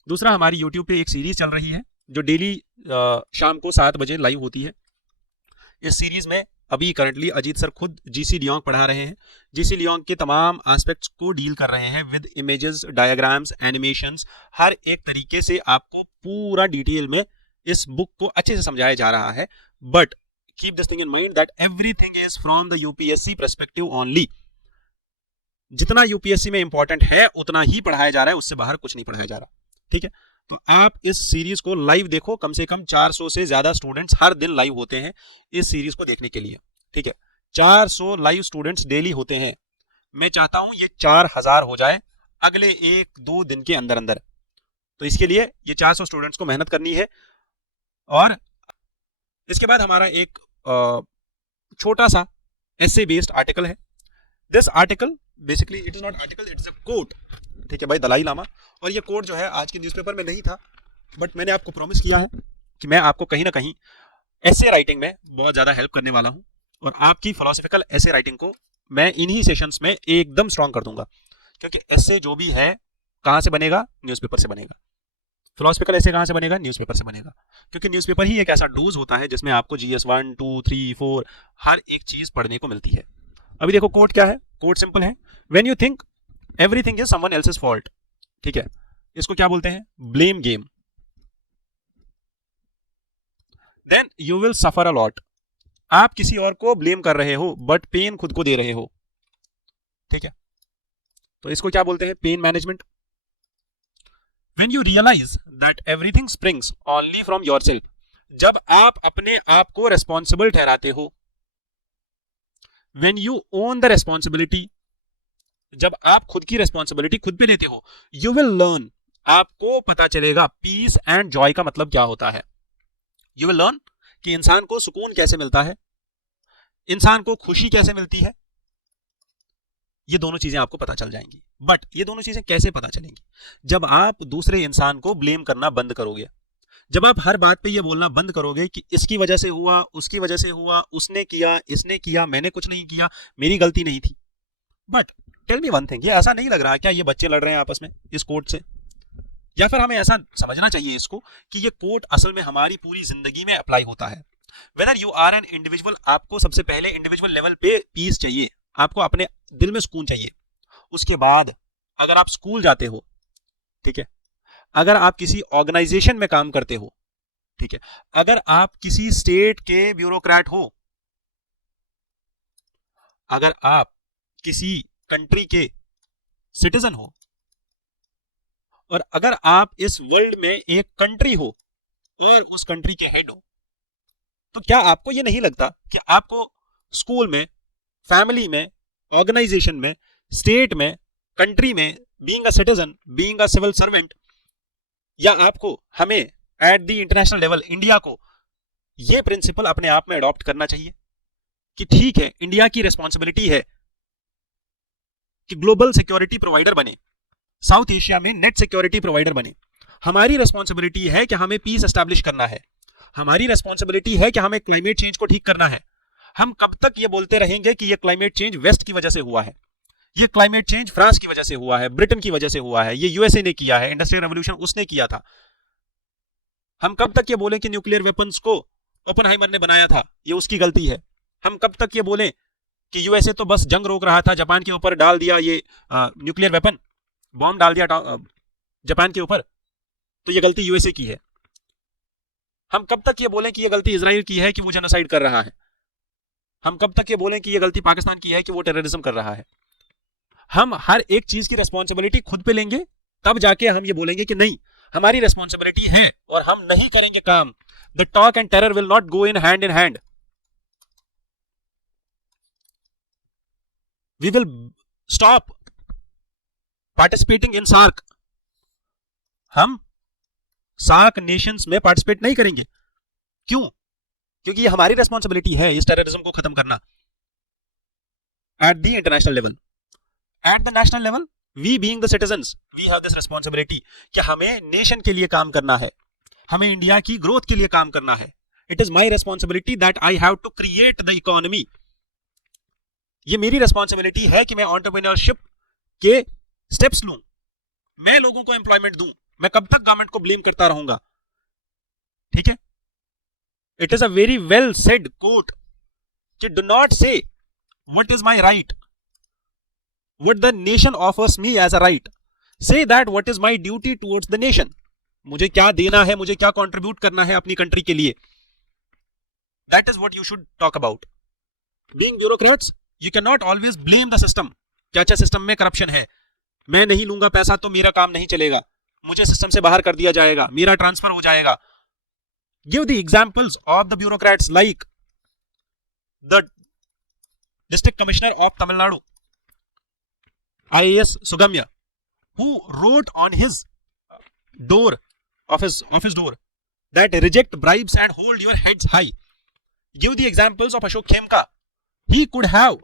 दूसरा, हमारी यूट्यूब पे एक सीरीज चल रही है जो डेली शाम को 7 बजे लाइव होती है। इस सीरीज में अभी करंटली अजीत सर खुद जीसी लियोंग पढ़ा रहे हैं। जीसी लियोंग के तमाम एस्पेक्ट्स को डील कर रहे हैं विद इमेजेस, डायग्राम्स, एनिमेशंस, हर एक तरीके से आपको पूरा डिटेल में इस बुक को अच्छे से समझाया जा रहा है। But keep this thing in mind that everything is from the UPSC perspective only. जितना यूपीएससी में इंपॉर्टेंट है उतना ही पढ़ाया जा रहा है, उससे बाहर कुछ नहीं पढ़ाया जा रहा। ठीक है, तो आप इस सीरीज को लाइव देखो। कम से कम 400 से ज्यादा स्टूडेंट्स हर दिन लाइव होते हैं इस सीरीज को देखने के लिए। ठीक है, 400 लाइव स्टूडेंट्स डेली होते हैं। मैं चाहता हूं ये 4000 हो जाए अगले 1-2 दिन के अंदर अंदर। तो इसके लिए ये 400 स्टूडेंट्स को मेहनत करनी है। और इसके बाद हमारा एक छोटा सा एसे बेस्ड आर्टिकल है। This article basically it is not article, it is a quote. ठीक है भाई, दलाई लामा। और ये कोट जो है आज के न्यूज़पेपर में नहीं था, बट मैंने आपको प्रॉमिस किया है कि मैं आपको कहीं ना कहीं ऐसे राइटिंग में बहुत ज़्यादा हेल्प करने वाला हूं, और आपकी फिलोसफिकल ऐसे राइटिंग को मैं इन्हीं सेशंस में एकदम स्ट्रांग कर दूंगा। क्योंकि ऐसे जो भी है कहाँ से बनेगा? न्यूज़पेपर से बनेगा। फिलोसफिकल ऐसे कहाँ से बनेगा? न्यूज़पेपर से बनेगा। क्योंकि न्यूज़पेपर ही एक ऐसा डोज होता है जिसमें आपको GS 1, 2, 3, 4 हर एक चीज़ पढ़ने को मिलती है। अभी देखो कोट क्या है। कोट सिंपल है, when you think everything is someone else's fault. ठीक है, इसको क्या बोलते हैं? Blame game. Then you will suffer a lot. आप किसी और को ब्लेम कर रहे हो बट पेन खुद को दे रहे हो। ठीक है, तो इसको क्या बोलते हैं? Pain management. When you realise that everything springs only from yourself. जब आप अपने आप को रेस्पॉन्सिबल ठहराते हो। When you own the responsibility. जब आप खुद की रेस्पॉन्सिबिलिटी खुद पे लेते हो। You will learn. आपको पता चलेगा पीस एंड जॉय का मतलब क्या होता है। यू विल लर्न कि इंसान को सुकून कैसे मिलता है, इंसान को खुशी कैसे मिलती है। ये दोनों चीजें आपको पता चल जाएंगी। बट ये दोनों चीजें कैसे पता चलेंगी? जब आप दूसरे इंसान को ब्लेम करना बंद करोगे, जब आप हर बात पे ये बोलना बंद करोगे कि इसकी वजह से हुआ, उसकी वजह से हुआ, उसने किया, इसने किया, मैंने कुछ नहीं किया, मेरी गलती नहीं थी। But tell me one thing, ये ऐसा नहीं लग रहा क्या ये बच्चे लड़ रहे हैं आपस में इस कोर्ट से? या फिर हमें ऐसा समझना चाहिए इसको कि ये कोर्ट असल में हमारी पूरी जिंदगी में अप्लाई होता है। Whether you are an individual, आपको सबसे पहले इंडिविजुअल लेवल पे पीस चाहिए, आपको अपने दिल में सुकून चाहिए। उसके बाद अगर आप स्कूल जाते हो, ठीक है, अगर आप किसी ऑर्गेनाइजेशन में काम करते हो, ठीक है, अगर आप किसी स्टेट के ब्यूरोक्रेट हो, अगर आप किसी कंट्री के सिटीजन हो, और अगर आप इस वर्ल्ड में एक कंट्री हो और उस कंट्री के हेड हो, तो क्या आपको यह नहीं लगता कि आपको स्कूल में, फैमिली में, ऑर्गेनाइजेशन में, स्टेट में, कंट्री में, being a citizen, being a civil servant, या आपको, हमें at the international level, India को यह प्रिंसिपल अपने आप में अडॉप्ट करना चाहिए कि ठीक है, इंडिया की रिस्पॉन्सिबिलिटी है कि ग्लोबल सिक्योरिटी प्रोवाइडर बने, साउथ एशिया में नेट सिक्योरिटी प्रोवाइडर बने। हमारी रिस्पॉन्सिबिलिटी है कि हमें पीस एस्टैब्लिश करना है। हमारी रिस्पॉन्सिबिलिटी है कि हमें क्लाइमेट चेंज को ठीक करना है। हम कब तक ये बोलते रहेंगे कि ये क्लाइमेट चेंज वेस्ट की वजह से हुआ है, ये क्लाइमेट चेंज फ्रांस की वजह से हुआ है, ब्रिटेन की वजह से हुआ है, ये यूएसए ने किया है, इंडस्ट्रियल रेवोल्यूशन उसने किया था। हम कब तक ये बोलें कि न्यूक्लियर वेपन्स को ओपेनहाइमर ने बनाया था, ये उसकी गलती है। हम कब तक ये बोलें कि यूएसए तो बस जंग रोक रहा था, जापान के ऊपर डाल दिया ये न्यूक्लियर वेपन, बॉम्ब डाल दिया जापान के ऊपर, तो ये गलती यूएसए की है। हम कब तक ये बोलें कि ये गलती इजराइल की है कि वो जेनोसाइड कर रहा है? हम कब तक ये बोलें कि ये गलती पाकिस्तान की है कि वो टेररिज्म कर रहा है? हम हर एक चीज की रिस्पॉन्सिबिलिटी खुद पे लेंगे, तब जाके हम ये बोलेंगे कि नहीं हमारी रिस्पॉन्सिबिलिटी है और हम नहीं करेंगे काम। The talk and terror will not go in hand. We will stop participating in SAARC. हम सार्क नेशंस में पार्टिसिपेट नहीं करेंगे। क्यों? क्योंकि ये हमारी रिस्पॉन्सिबिलिटी है इस टेररिज्म को खत्म करना at the international level. At the national level we being the citizens we have this responsibility कि हमें नेशन के लिए काम करना है, हमें इंडिया की ग्रोथ के लिए काम करना है। It is my responsibility that I have to create the economy. ये मेरी रिस्पॉन्सिबिलिटी है कि मैं एंटरप्रेन्योरशिप के स्टेप्स लूं, मैं लोगों को एम्प्लॉयमेंट दूं। मैं कब तक गवर्नमेंट को ब्लेम करता रहूंगा? ठीक है, it is a very well said quote कि do not say what is my right, what the nation offers me as a right, say that what is my duty towards the nation। मुझे क्या देना है, मुझे क्या contribute करना है अपनी कंट्री के लिए। That is what you should talk about। Being bureaucrats, you cannot always blame the system। क्या अच्छा सिस्टम में करप्शन है, मैं नहीं लूंगा पैसा तो मेरा काम नहीं चलेगा, मुझे सिस्टम से बाहर कर दिया जाएगा, मेरा ट्रांसफर हो जाएगा। Give the examples of the bureaucrats like the district commissioner of Tamil Nadu, IAS Sugamya, who wrote on his door of his office door that reject bribes and hold your heads high। Give the examples of Ashok Khemka। He could have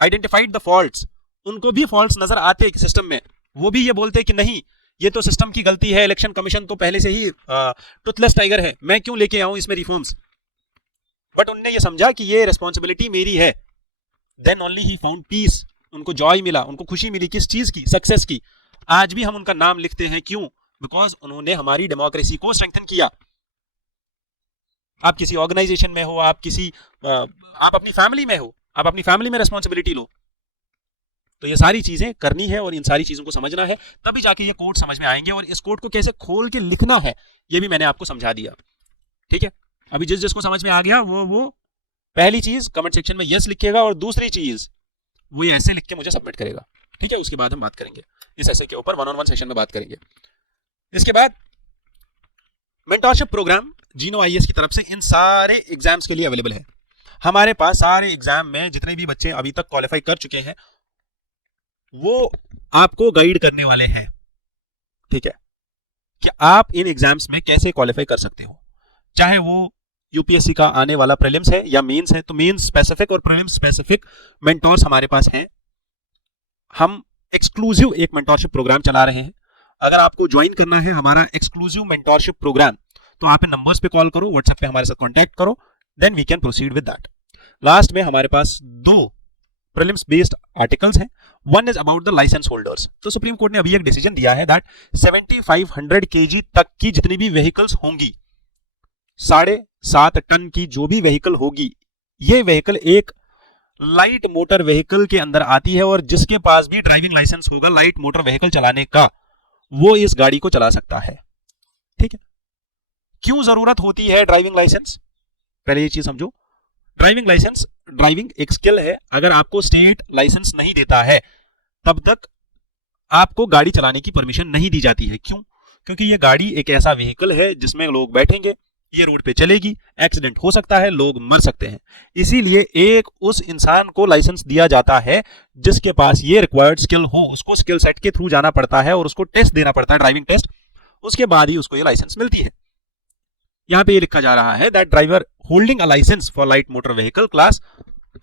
identified the faults। उनको भी faults नजर आते system में, वो भी ये बोलते कि नहीं ये तो सिस्टम की गलती है, इलेक्शन कमीशन तो पहले से ही टूथलेस टाइगर है, मैं क्यों लेके आऊं इसमें रिफॉर्म्स। बट उनने ये समझा कि ये रिस्पॉन्सिबिलिटी मेरी है। Then only he found peace. उनको जॉय मिला, उनको खुशी मिली, किस चीज की? सक्सेस की। आज भी हम उनका नाम लिखते हैं, क्यों? बिकॉज उन्होंने हमारी डेमोक्रेसी को स्ट्रेंथन किया। आप किसी ऑर्गेनाइजेशन में हो, आप अपनी फैमिली में हो, आप अपनी फैमिली में रिस्पॉन्सिबिलिटी लो। तो ये सारी चीजें करनी है और इन सारी चीजों को समझना है, तभी जाके ये कोड समझ में आएंगे। और इस कोड को कैसे खोल के लिखना है ये भी मैंने आपको समझा दिया। ठीक है, अभी जिसको समझ में आ गया वो पहली चीज कमेंट सेक्शन में यस लिखेगा और दूसरी चीज वो ऐसे लिख के मुझे सबमिट करेगा। ठीक है, उसके बाद हम बात करेंगे इस ऐसे के ऊपर, 1-on-1 सेशन में बात करेंगे। इसके बाद मेंटरशिप प्रोग्राम जीनो आईएएस की तरफ से इन सारे एग्जाम्स के लिए अवेलेबल है। हमारे पास सारे एग्जाम में जितने भी बच्चे अभी तक क्वालिफाई कर चुके हैं वो आपको गाइड करने वाले हैं। ठीक है, कि आप इन एग्जाम्स में कैसे क्वालिफाई कर सकते हो, चाहे वो यूपीएससी का आने वाला प्रीलिम्स है या मेंस है। तो मेंस स्पेसिफिक और प्रीलिम्स स्पेसिफिक मेंटोर्स हमारे पास हैं। हम एक्सक्लूसिव एक मेंटोरशिप प्रोग्राम चला रहे हैं। अगर आपको ज्वाइन करना है हमारा एक्सक्लूसिव मेंटोरशिप प्रोग्राम तो आप इन नंबर्स पे कॉल करो, व्हाट्सएप पे हमारे साथ कांटेक्ट करो, then we can proceed with that. Last में हमारे पास 2 प्रीलिम्स बेस्ड आर्टिकल्स हैं। One is about the licence holders. तो सुप्रीम कोर्ट ने अभी एक डिसीजन दिया है दैट 7500 kg तक की जितनी भी व्हीकल्स होंगी, 7.5 टन की जो भी व्हीकल होगी, ये व्हीकल एक लाइट मोटर व्हीकल के अंदर आती है और जिसके पास भी ड्राइविंग लाइसेंस होगा लाइट मोटर व्हीकल चलाने का, वो इस गाड़ी को चला सकता है। ठीक है, क्यों जरूरत होती है ड्राइविंग लाइसेंस? पहले ये चीज समझो, ड्राइविंग लाइसेंस, ड्राइविंग एक स्किल है। अगर आपको स्टेट लाइसेंस नहीं देता है तब तक आपको गाड़ी चलाने की परमिशन नहीं दी जाती है। क्यों? क्योंकि ये गाड़ी एक ऐसा व्हीकल है जिसमें लोग बैठेंगे, ये रोड पे चलेगी, एक्सीडेंट हो सकता है, लोग मर सकते हैं। इसीलिए एक उस इंसान को लाइसेंस दिया जाता है जिसके पास ये रिक्वायर्ड स्किल हो, उसको स्किल सेट के थ्रू जाना पड़ता है और उसको टेस्ट देना पड़ता है, ड्राइविंग टेस्ट, उसके बाद ही उसको ये लाइसेंस मिलती है। यहां पे ये लिखा जा रहा है that driver holding a licence for light motor vehicle class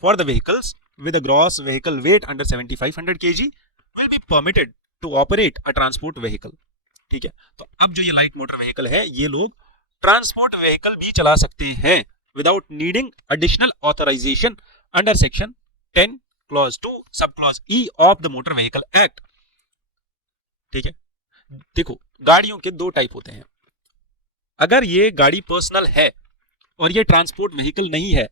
for the vehicles with a gross vehicle weight under 7500 kg will be permitted to operate a transport vehicle. ठीक है, तो अब जो ये लाइट मोटर व्हीकल है ये लोग transport vehicle भी चला सकते हैं without needing additional authorisation under section 10 clause 2 sub clause E of the Motor Vehicle Act. ठीक है, देखो गाड़ियों के 2 टाइप होते हैं। अगर ये गाड़ी पर्सनल है और ये ट्रांसपोर्ट व्हीकल नहीं है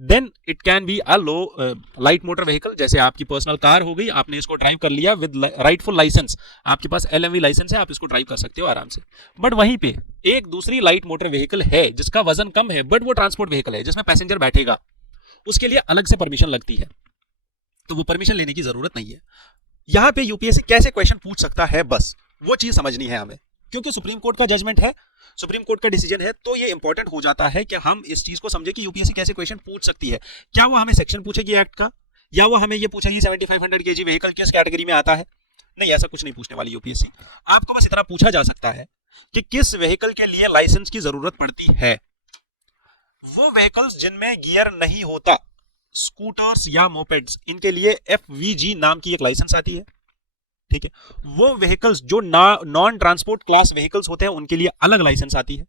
then it can be a low light motor vehicle, जैसे आपकी पर्सनल कार हो गई, आपने इसको ड्राइव कर लिया विद राइटफुल लाइसेंस, आपके पास LMV लाइसेंस है, आप इसको ड्राइव कर सकते हो आराम से। बट वहीं पे एक दूसरी लाइट मोटर व्हीकल है जिसका वजन कम है, बट वो ट्रांसपोर्ट व्हीकल है जिसमें पैसेंजर बैठेगा, उसके लिए अलग से परमिशन लगती है, तो वो परमिशन लेने की जरूरत नहीं है। यहां पे यूपीएससी कैसे क्वेश्चन पूछ सकता है, बस वो चीज समझनी है हमें, क्योंकि सुप्रीम कोर्ट का जजमेंट है, सुप्रीम कोर्ट का डिसीजन है, तो ये इंपॉर्टेंट हो जाता है कि हम इस चीज को समझे कि यूपीएससी कैसे क्वेश्चन पूछ सकती है। क्या वो हमें सेक्शन पूछेगी एक्ट का, या वो हमें ये पूछेगी 7500 kg व्हीकल किस कैटेगरी में आता है? नहीं, ऐसा कुछ नहीं पूछने वाली यूपीएससी। आपको बस इतना पूछा जा सकता है कि किस व्हीकल के लिए लाइसेंस की जरूरत पड़ती है। वो व्हीकल्स जिनमें गियर नहीं होता, स्कूटर्स या मोपेड्स, इनके लिए FVG नाम की एक लाइसेंस आती है, ठीक है। वो व्हीकल्स जो नॉन ट्रांसपोर्ट क्लास व्हीकल्स होते हैं उनके लिए अलग लाइसेंस आती है।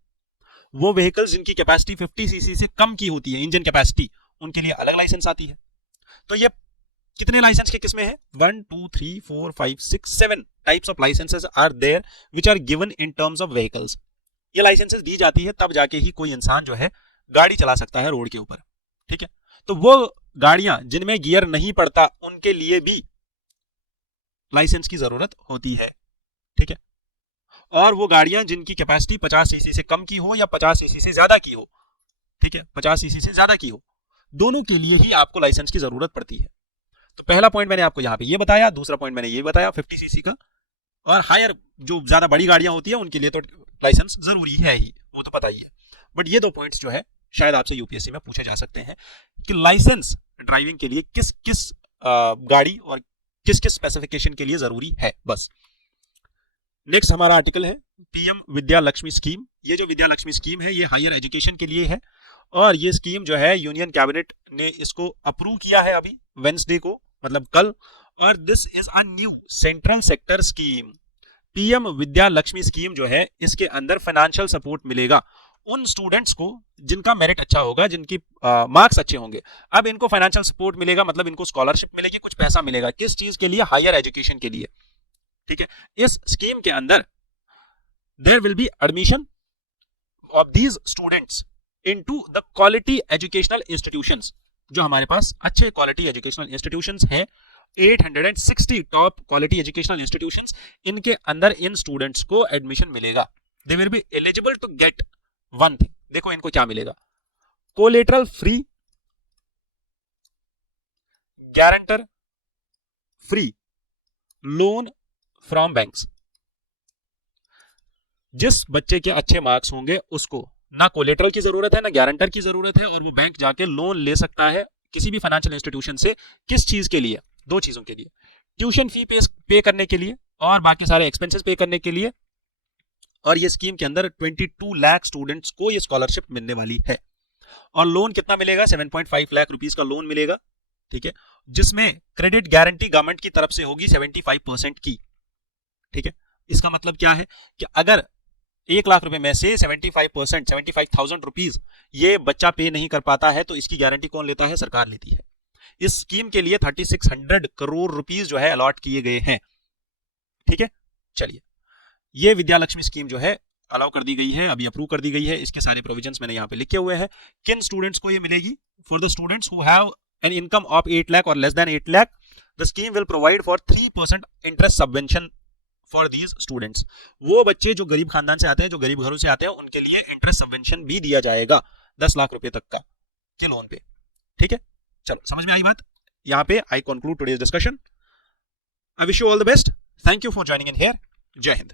वो व्हीकल्स जिनकी कैपेसिटी 50 सीसी से कम की होती है, इंजन कैपेसिटी, उनके लिए अलग लाइसेंस आती है। तो ये कितने लाइसेंस के किस्में हैं? 1 2 3 4 5 6 7 types of licences are there which are given in terms of vehicles. ये लाइसेंसेस दी जाती है तब जाके ही कोई इंसान जो है गाड़ी चला सकता है रोड के ऊपर, ठीक है। तो वो गाड़ियां जिनमें गियर नहीं पड़ता उनके लिए भी लाइसेंस की जरूरत होती है, ठीक है। और वो गाड़ियां जिनकी कैपेसिटी 50 सीसी से कम की हो या 50 सीसी से ज्यादा की हो, ठीक है, 50 सीसी से ज्यादा की हो, दोनों के लिए ही आपको लाइसेंस की जरूरत पड़ती है। तो पहला पॉइंट मैंने आपको यहां पे ये बताया, दूसरा पॉइंट मैंने ये बताया 50 सीसी का, और हायर जो ज्यादा बड़ी गाड़ियां होती है उनके लिए तो लाइसेंस जरूरी है ही, वो तो पता ही है। बट ये दो पॉइंट्स जो है शायद आपसे यूपीएससी में पूछे जा सकते हैं कि लाइसेंस ड्राइविंग के लिए किस किस गाड़ी और किस किस स्पेसिफिकेशन के लिए जरूरी है, बस। नेक्स्ट हमारा आर्टिकल है PM विद्या लक्ष्मी स्कीम। ये जो विद्या लक्ष्मी स्कीम है ये हायर एजुकेशन के लिए है, और ये स्कीम जो है यूनियन कैबिनेट ने इसको अप्रूव किया है अभी वेंसडे को, मतलब कल, और this is a new central sector scheme. PM Vidya Lakshmi scheme जो है इसके अंदर फाइनेंशियल सपोर्ट मिलेगा उन स्टूडेंट्स को जिनका मेरिट अच्छा होगा, जिनकी मार्क्स अच्छे होंगे। अब इनको फाइनेंशियल सपोर्ट मिलेगा, मतलब इनको स्कॉलरशिप मिलेगी, कुछ पैसा मिलेगा, किस चीज के लिए? हायर एजुकेशन के लिए, ठीक है। इस स्कीम के अंदर there will be admission of these students into the quality educational institutions. जो हमारे पास अच्छे क्वालिटी एजुकेशनल इंस्टीट्यूशंस हैं, 860 टॉप क्वालिटी एजुकेशनल इंस्टीट्यूशंस, इनके अंदर इन स्टूडेंट्स को एडमिशन मिलेगा। They will be eligible to get one thing, देखो इनको क्या मिलेगा, collateral free, guarantor free loan from banks. जिस बच्चे के अच्छे मार्क्स होंगे उसको ना कोलेटरल की जरूरत है ना गारंटर की जरूरत है, और वो बैंक जाके लोन ले सकता है किसी भी फाइनेंशियल इंस्टीट्यूशन से। किस चीज के लिए? दो चीजों के लिए, ट्यूशन फी पे करने के लिए और बाकी सारे एक्सपेंसेस पे करने के लिए। और ये स्कीम के अंदर 22 लाख स्टूडेंट्स को ये स्कॉलरशिप मिलने वाली है। और लोन कितना मिलेगा? 7.5 लाख रुपीस का लोन मिलेगा, ठीक है, जिसमें क्रेडिट गारंटी गवर्नमेंट की तरफ से होगी 75% की, ठीक है। इसका मतलब क्या है कि अगर 1 लाख रुपए में से 75%, 75,000 रुपीज ये बच्चा पे नहीं कर पाता है, तो इसकी गारंटी कौन लेता है? सरकार लेती है। इस स्कीम के लिए 3600 करोड़ रुपीस जो है अलॉट किए गए हैं, ठीक है। चलिए, ये विद्या लक्ष्मी स्कीम जो है अलाउ कर दी गई है, अभी अप्रूव कर दी गई है। इसके सारे प्रोविजंस मैंने यहाँ पे लिखे हुए हैं। किन स्टूडेंट्स को ये मिलेगी? For the students who have an income of 8 lakh और less than 8 lakh, the scheme will provide for 3% interest subvention for these students. वो बच्चे जो गरीब खानदान से आते हैं, जो गरीब घरों से आते हैं, उनके लिए इंटरेस्ट सबवेंशन भी दिया जाएगा 10 लाख रुपए तक का के लोन पे, ठीक है। चलो, समझ में आई बात? यहाँ पे I conclude today's discussion. I wish you all the best. Thank you for joining in here. जय हिंद।